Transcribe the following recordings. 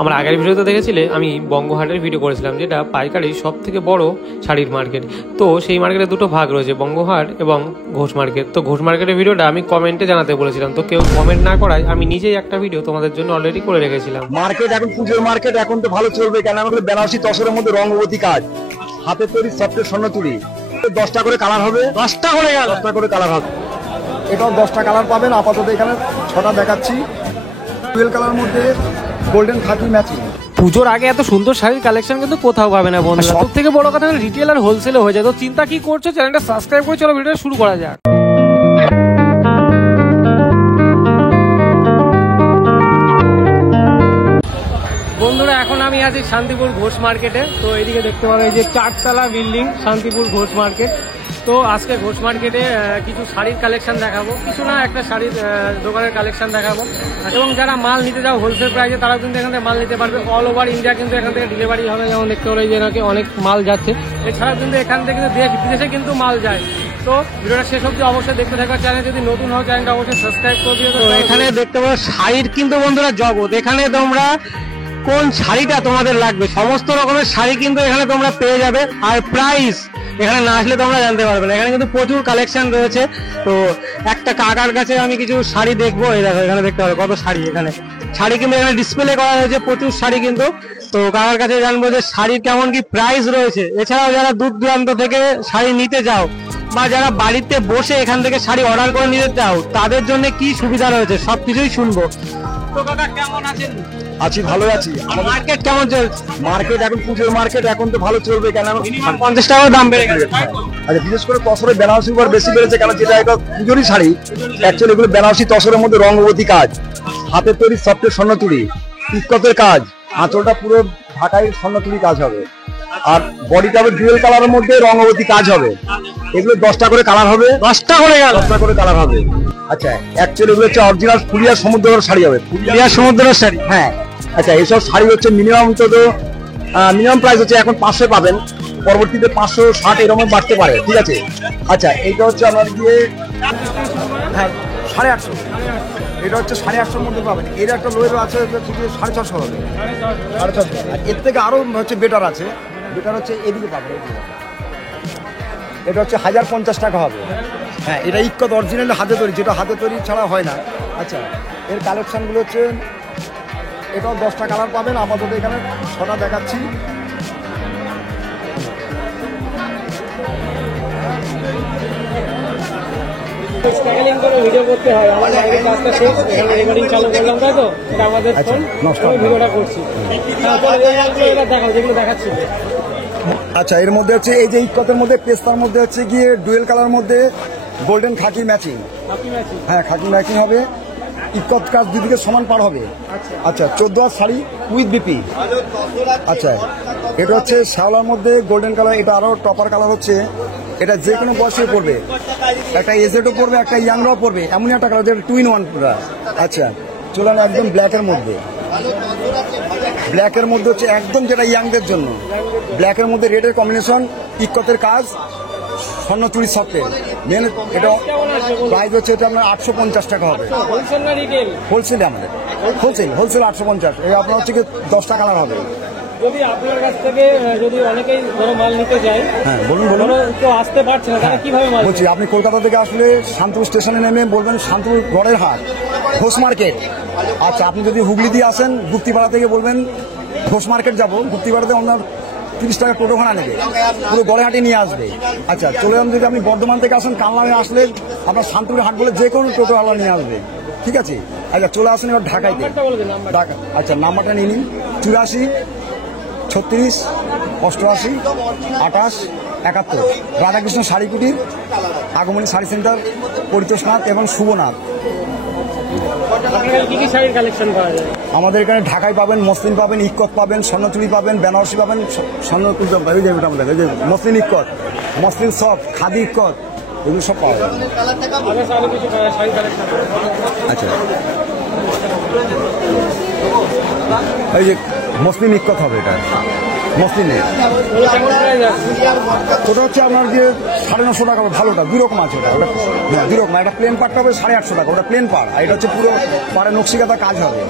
আমার আগের ভিডিওতে দেখেছিলে আমি বঙ্গহাটের ভিডিও করেছিলাম, যেটা পাইকারি সব থেকে বড় শাড়ির মার্কেট। তো সেই মার্কেটে দুটো ভাগ রয়েছে, বঙ্গহাট এবং ঘোষ মার্কেট। তো ঘোষ মার্কেটের ভিডিওটা আমি কমেন্টে জানাতে বলেছিলাম, তো কেউ কমেন্ট না করায় আমি নিজেই একটা ভিডিও তোমাদের জন্য অলরেডি করে রেখেছিলাম। মার্কেট এখন পুজোর মার্কেট, এখন তো ভালো চলবে, কেন আমাদের বেনারসি তসরের মধ্যে রঙবতী কাজ, হাতে তৈরি সফটের স্বর্ণ চুড়ি। 10টা করে কালার হবে, 10টা করে কালার হবে। এটাও 10টা কালার পাবেন। আপাতত এখানে 6টা দেখাচ্ছি। ডুয়েল কালার মধ্যে গোল্ডেন খাকি ম্যাচিং। পুজোর আগে এত সুন্দর শাড়ির কালেকশন কিন্তু কোথাও পাবে না বন্ধুরা। সব থেকে বড় কথা রিটেল আর হোলসেলে হয়ে যায়। তো চিন্তা কি করছো, চ্যানেলটা সাবস্ক্রাইব করে চলো ভিডিওটা শুরু করা যাক। বন্ধুরা এখন আমি আছি শান্তিপুর ঘোষ মার্কেটে। তো এদিকে দেখতে পারো এই যে 4তলা বিল্ডিং শান্তিপুর ঘোষ মার্কেট। তো আজকে ঘোষ মার্কেটে কিছু শাড়ির কালেকশন দেখাবো, কিছু না একটা শাড়ির দোকানের কালেকশন দেখাবো। এবং যারা মাল নিতে যাও হোলসেল প্রাইসে, তারাও কিন্তু এখান থেকে মাল নিতে পারবে। অল ওভার ইন্ডিয়া কিন্তু এখান থেকে ডেলিভারি হবে। যেমন দেখতে পারো যে নাকি অনেক মাল যাচ্ছে। এছাড়াও কিন্তু এখান থেকে কিন্তু দেশ বিদেশে কিন্তু মাল যায়। তো ভিডিওটা শেষ অবধি অবশ্যই দেখতে থাকবে। চ্যানেল যদি নতুন হয় চ্যানেলটা অবশ্যই সাবস্ক্রাইব করে দিও। তো এখানে দেখতে পারো শাড়ির কিন্তু বন্ধুরা জগৎ। এখানে তোমরা কোন শাড়িটা তোমাদের লাগবে সমস্ত রকমের শাড়ি কিন্তু এখানে তোমরা পেয়ে যাবে। আর প্রাইস এখানে না আসলে তোমরা জানতে পারবে না। এখানে কিন্তু প্রচুর কালেকশন রয়েছে। তো একটা কাকার কাছে আমি কিছু শাড়ি দেখবো। এই দেখো এখানে দেখতে পারো কত শাড়ি। এখানে শাড়ি কিন্তু এখানে ডিসপ্লে করা হয়েছে, প্রচুর শাড়ি কিন্তু। তো কাকার কাছে জানবো যে শাড়ির কেমন কি প্রাইস রয়েছে। এছাড়াও যারা দূর দূরান্ত থেকে শাড়ি নিতে যাও বা যারা বাড়িতে বসে এখান থেকে শাড়ি অর্ডার করে নিতে চাও, তাদের জন্য কি সুবিধা রয়েছে সবকিছুই শুনবো। তো কাকা কেমন আছেন? আছি, ভালো আছি। মার্কেট কেমন চলছে? মার্কেট এখন পুজোর মার্কেট, এখন তো ভালো চলবে, কেন 50 টাকাও দাম বেড়ে গেছে। আচ্ছা, বিশেষ করে তসরের বেনারসি উপর বেশি বেড়েছে, কেন যেটা এটা পুজোরই শাড়ি। অ্যাকচুয়ালি এগুলো বেনারসি তসরের মধ্যে রঙবতী কাজ, হাতে তৈরি সফটের স্বর্ণ চুড়ি, ইস্কতের কাজ, আঁচলটা পুরো ঢাকায় স্বর্ণ চুড়ি কাজ হবে। আর বডিটা হবে ডুয়েল কালারের মধ্যে রঙবতী কাজ হবে। এগুলো 10টা করে কালার হবে, 10টা করে কালার হবে। আচ্ছা, অ্যাকচুয়ালি এগুলো হচ্ছে অরিজিনাল ফুলিয়া সমুদ্রের শাড়ি হবে, ফুলিয়া সমুদ্রের শাড়ি। হ্যাঁ, আচ্ছা, এইসব শাড়ি হচ্ছে মিনিমাম মিনিমাম প্রাইস হচ্ছে এখন 500 পাবেন, পরবর্তীতে 560 এরকম বাড়তে পারে। ঠিক আছে। আচ্ছা, এইটা হচ্ছে আপনার গিয়ে হ্যাঁ 850। এটা হচ্ছে 850-এর মধ্যে পাবেন। এর একটা লোয়ের আছে 650 হবে, 650। আর এর থেকে আরো হচ্ছে বেটার আছে, বেটার হচ্ছে এদিকে পাবেন। এটা হচ্ছে 1050 টাকা হবে। হ্যাঁ, এটা ইক্কত অরিজিনাল হাতে তৈরি, যেটা হাতে তৈরি ছাড়া হয় না। আচ্ছা, এর কালেকশনগুলো হচ্ছে এটাও 10টা কালার পাবেন। আপাতত এখানে 6টা দেখাচ্ছি। ভিডিও করতে হয়, আমার কাজটা শেষ, রেকর্ডিং চালু করলাম, তাই তো এটা আমাদের ভিডিওটা করছি। দেখাও যেগুলো দেখাচ্ছি। আচ্ছা, এর মধ্যে হচ্ছে এই যে ইক্কতের মধ্যে পেস্তার মধ্যে হচ্ছে গিয়ে ডুয়েল কালার মধ্যে গোল্ডেন খাকি ম্যাচিং। হ্যাঁ, খাকি ম্যাচিং হবে। ইক্কত কাজ দুদিকে সমান পার হবে। আচ্ছা, 14 হাত শাড়ি উইথ বিপি। আচ্ছা, এটা হচ্ছে শ্যাওলার মধ্যে গোল্ডেন কালার। এটা আরো টপার কালার হচ্ছে। এটা যে কোনো বয়সে পড়বে, একটা এজেডও পড়বে, একটা ইয়াংরাও পড়বে, এমনই একটা কালার যেটা 2 in 1 পুরা। আচ্ছা, চলেন একদম ব্ল্যাকের মধ্যে। ব্ল্যাকের মধ্যে হচ্ছে একদম যেটা ইয়াংদের জন্য, ব্ল্যাকের মধ্যে রেডের কম্বিনেশন, ইক্কতের কাজ, স্বর্ণ চুরি সফটের মেন। এটা প্রাইস হচ্ছে এটা আপনার 850 টাকা হবে। হোলসেলে আমাদের হোলসেল 850। এই আপনার হচ্ছে কি 10টা কালার হবে। যদি আপনার কাছ থেকে যদি অনেকেই ধরো মাল নিতে যায়, হ্যাঁ বলুন, কেউ আসতে পারছে না, তাহলে কিভাবে মাল? বলছি, আপনি কলকাতা থেকে আসলে শান্তিপুর স্টেশনে নেমে বলবেন শান্তিপুর গড়ের হাট ঘোষ মার্কেট। আচ্ছা, আপনি যদি হুগলি দিয়ে আসেন গুপ্তিপাড়া থেকে বলবেন ঘোষ মার্কেট যাবো, গুপ্তিপাড়াতে আপনার 30 টাকা টোটো ভাড়া নেবে, পুরো গড়ে হাটে নিয়ে আসবে। আচ্ছা, চলে যান। যদি আপনি বর্ধমান থেকে আসেন কালনামে আসলে আপনার শান্তিপুর হাট বলে যে কোনো টোটো আলা নিয়ে আসবে। ঠিক আছে। আচ্ছা, চলে আসেন এবার ঢাকাইতে। আচ্ছা, নাম্বারটা নিয়ে নিন। 84 36 88 28 71। রাধাকৃষ্ণ শাড়ি কুটির, আগমনী শাড়ি সেন্টার, পরিতোষনাথ এবং শুভনাথ। আমাদের এখানে ঢাকায় পাবেন, মসলিন পাবেন, ইক্কত পাবেন, স্বর্ণচুরি পাবেন, বেনারসি পাবেন, স্বর্ণচুরি মসলিন ইক্কত, মসলিন সব, খাদি ইক্কত, এগুলো সব পাওয়া যাবে। আচ্ছা, এই যে মসলিন ইক্কত হবে, এটা মসলিনে। ওটা হচ্ছে আপনার যে 950 টাকা ভালোটা, 2 রকম আছে। ওটা 2 রকম, একটা প্লেন পাড়টা হবে 850 টাকা, ওটা প্লেন পাড়। আর এটা হচ্ছে পুরো পাড়ে নকশিকাতা কাজ হবে।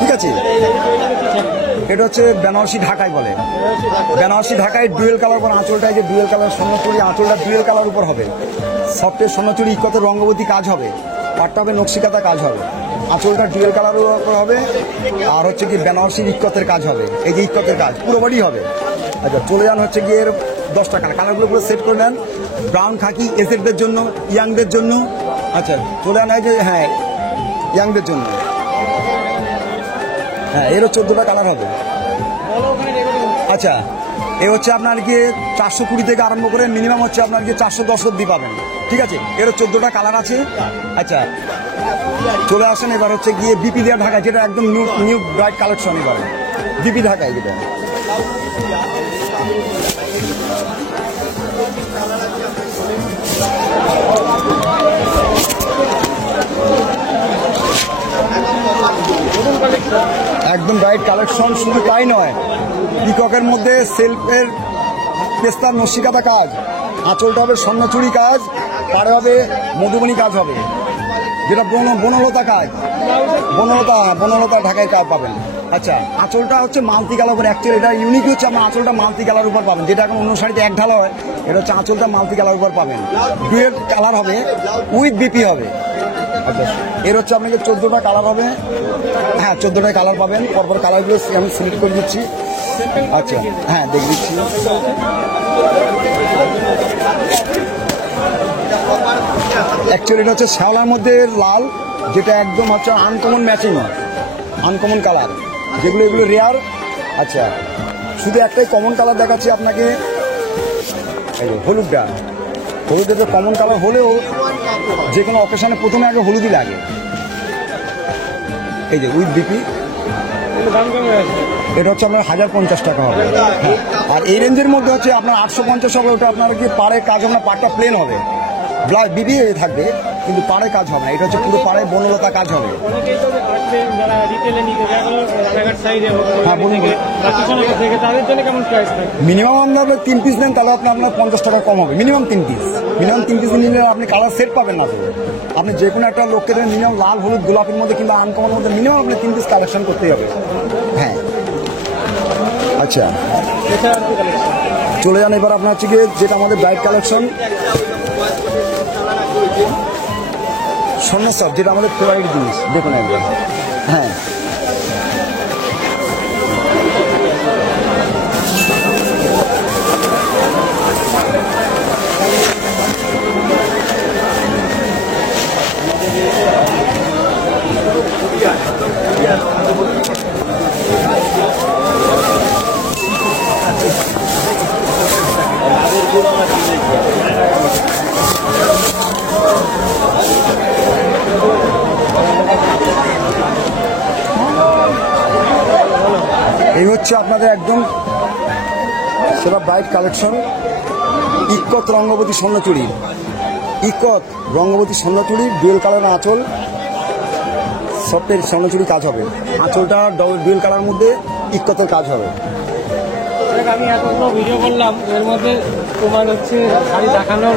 ঠিক আছে। এটা হচ্ছে বেনারসি ঢাকাই বলে, বেনারসি ঢাকায় ডুয়েল কালার উপর আঁচলটা, যে ডুয়েল কালার স্বর্ণচুরি, আঁচলটা ডুয়েল কালার উপর হবে, সফটের স্বর্ণচুরি, ইকতের রঙ্গবতী কাজ হবে, পাটটা হবে নকশিকাতা কাজ হবে, আঁচলটা ডুয়েল কালারের উপর হবে, আর হচ্ছে কি বেনারসির ইকতের কাজ হবে, এই যে ইকতের কাজ পুরো বডি হবে। আচ্ছা চলে যান হচ্ছে গিয়ে এর 10টা কালারগুলো পুরো সেট করে নেন। ব্রাউন খাকি এজেডদের জন্য, ইয়াংদের জন্য। আচ্ছা চলে আনা যে হ্যাঁ ইয়াংদের জন্য, হ্যাঁ এরও 14টা কালার হবে। আচ্ছা এ হচ্ছে আপনার গিয়ে 420 থেকে আরম্ভ করে মিনিমাম হচ্ছে আপনার গিয়ে 410 অব্দি পাবেন, ঠিক আছে। এরও 14টা কালার আছে। আচ্ছা চলে আসেন এবার হচ্ছে গিয়ে বিপি দেওয়া ঢাকায়, যেটা একদম নিউ ব্রাইট কালেকশন, এবার বিপি ঢাকায় যেটা। একদম ব্রাইট কালেকশন, শুধু তাই নয়, পিককের মধ্যে সেলফের পেস্তার নকশিকাতা কাজ, আঁচলটা হবে স্বর্ণচুরি কাজ, পাড়ে হবে মধুবনী কাজ হবে, যেটা বনলতা কাজ, বনলতা ঢাকায় কাজ পাবেন। আচ্ছা আঁচলটা হচ্ছে মাল্টি কালার উপর, অ্যাকচুয়ালি এটা ইউনিক হচ্ছে আপনার আঁচলটা মাল্টি কালার উপর পাবেন, যেটা এখন অন্য শাড়িতে এক ঢালা হয়, এটা হচ্ছে আঁচলটা মাল্টি কালার উপর পাবেন, ডুয়েল কালার হবে, উইথ বিপি হবে। আচ্ছা এর হচ্ছে আপনাকে 14টা কালার হবে, হ্যাঁ 14টা কালার পাবেন, পরপর কালারগুলো আমি সিলেক্ট করে দিচ্ছি। আচ্ছা হ্যাঁ দেখে দিচ্ছি। অ্যাকচুয়ালি এটা হচ্ছে শ্যাওলার মধ্যে লাল, যেটা একদম হচ্ছে আনকমন ম্যাচিং, আনকমন কালার, যেগুলো এগুলো রেয়ার। আচ্ছা শুধু একটাই কমন কালার দেখাচ্ছি আপনাকে, হলুদটা, হলুদের যে কমন কালার হলেও যে কোনো অকেশনে প্রথমে আগে হলুদই লাগে। এই যে উইথ বিপি, এটা হচ্ছে আপনার 1050 টাকা হবে। হ্যাঁ আর এই রেঞ্জের মধ্যে হচ্ছে আপনার 850 হবে, ওটা আপনার কি পাড়ে কাজ হবে না, পাড়টা প্লেন হবে, বিবি থাকবে কিন্তু পাড়ে কাজ হবে না, এটা হচ্ছে পুরো পাড়ে বনলতা কাজ হবে। মিনিমাম আপনার 3 পিস নেন তাহলে আপনার 50 টাকা কম হবে, মিনিমাম 3 পিস, মিনিমাম 3 পিস নিলে আপনি কালার সেট পাবেন না। তো আপনি যে কোনো একটা লোককে মিনিমাম লাল হলুদ গোলাপের মধ্যে কিংবা আনকমনের মধ্যে মিনিমাম আপনি 3 পিস কালেকশন করতেই হবে। হ্যাঁ আচ্ছা চলে যান এবার আপনার হচ্ছে গিয়ে যেটা আমাদের ব্রাইট কালেকশন, স্বর্ণের সব, যেটা আমাদের ফেভারিট জিনিস, দেখুন একবার। হ্যাঁ এই হচ্ছে আপনাদের একদম সেটা bright collection, ikat Rangabati Swarnachuri, ikat Rangabati Swarnachuri, dual colour আঁচল, সফটের স্বর্ণচুরি কাজ হবে, আঁচলটা ডুয়েল কালার মধ্যে ইকতের কাজ হবে। আমি এতগুলো ভিডিও করলাম, এর মধ্যে তোমার হচ্ছে শাড়ি দেখানোর।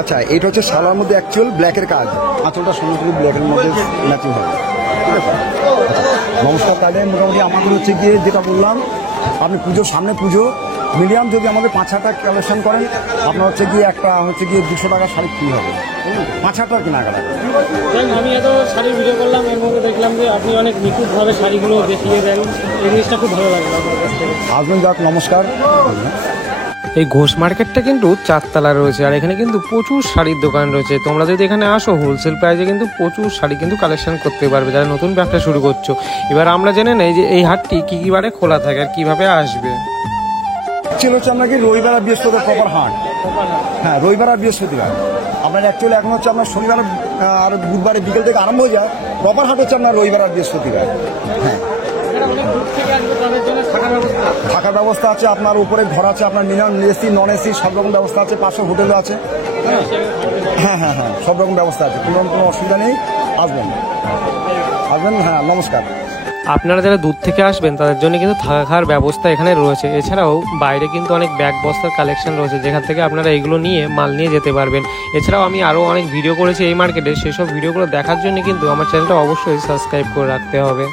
আচ্ছা এটা হচ্ছে শালার মধ্যে অ্যাকচুয়াল ব্ল্যাকের কাজ, আঁচলটা স্বর্ণচুরি ব্ল্যাকের মধ্যে ম্যাচিং হবে। নমস্কার, তাহলে মোটামুটি আমাদের হচ্ছে গিয়ে যেটা বললাম, আপনি পুজোর সামনে পুজো, মিডিয়াম যদি আমাদের 5-6টা কালেকশন করেন আপনার হচ্ছে গিয়ে একটা হচ্ছে গিয়ে 200 টাকা শাড়ি ফ্রি হবে, 5-6টার কেনাকাটা। আমি এত শাড়ির ভিডিও করলাম, এর মধ্যে দেখলাম যে আপনি অনেক নিখুঁতভাবে শাড়িগুলো দেখিয়ে দেন, এই জিনিসটা খুব ভালো লাগলো আপনার কাছ থেকে। আসবেন, যাক নমস্কার। এই ঘোষ মার্কেটটা কিন্তু 4 তলা রয়েছে, আর এখানে কিন্তু প্রচুর শাড়ির দোকান রয়েছে। তোমরা যদি এখানে আসো হোলসেল প্রাইসে কিন্তু প্রচুর শাড়ি কিন্তু কালেকশন করতে পারবে, যারা নতুন ব্যবসা শুরু করছো। এবার আমরা জেনে নেই যে এই হাটটি কি কি বারে খোলা থাকে আর কিভাবে আসবে। হচ্ছে আপনাকে রবিবার আর বৃহস্পতিবার প্রপার হাট, হ্যাঁ রবিবার আর বৃহস্পতিবার। আপনার অ্যাকচুয়ালি এখন হচ্ছে আপনার শনিবার আর বুধবারে বিকেল থেকে আরম্ভ হয়ে যায়, প্রপার হাট হচ্ছে আপনার রবিবার আর বৃহস্পতিবার। হ্যাঁ থাকার ব্যবস্থা আছে, আপনার উপরে ঘর আছে, আপনার মিনিমাম এসি নন এসি সব রকম ব্যবস্থা আছে, পাশে হোটেলও আছে। হ্যাঁ হ্যাঁ হ্যাঁ সব রকম ব্যবস্থা আছে, কোনো অসুবিধা নেই, আসবেন। হ্যাঁ নমস্কার। আপনারা যারা দূর থেকে আসবেন তাদের জন্য কিন্তু থাকা খাওয়ার ব্যবস্থা এখানে রয়েছে। এছাড়াও বাইরে কিন্তু অনেক ব্যাগ বস্তার কালেকশন রয়েছে, যেখান থেকে আপনারা এগুলো নিয়ে মাল নিয়ে যেতে পারবেন। এছাড়াও আমি আরও অনেক ভিডিও করেছি এই মার্কেটে, সেসব ভিডিওগুলো দেখার জন্য কিন্তু আমার চ্যানেলটা অবশ্যই সাবস্ক্রাইব করে রাখতে হবে।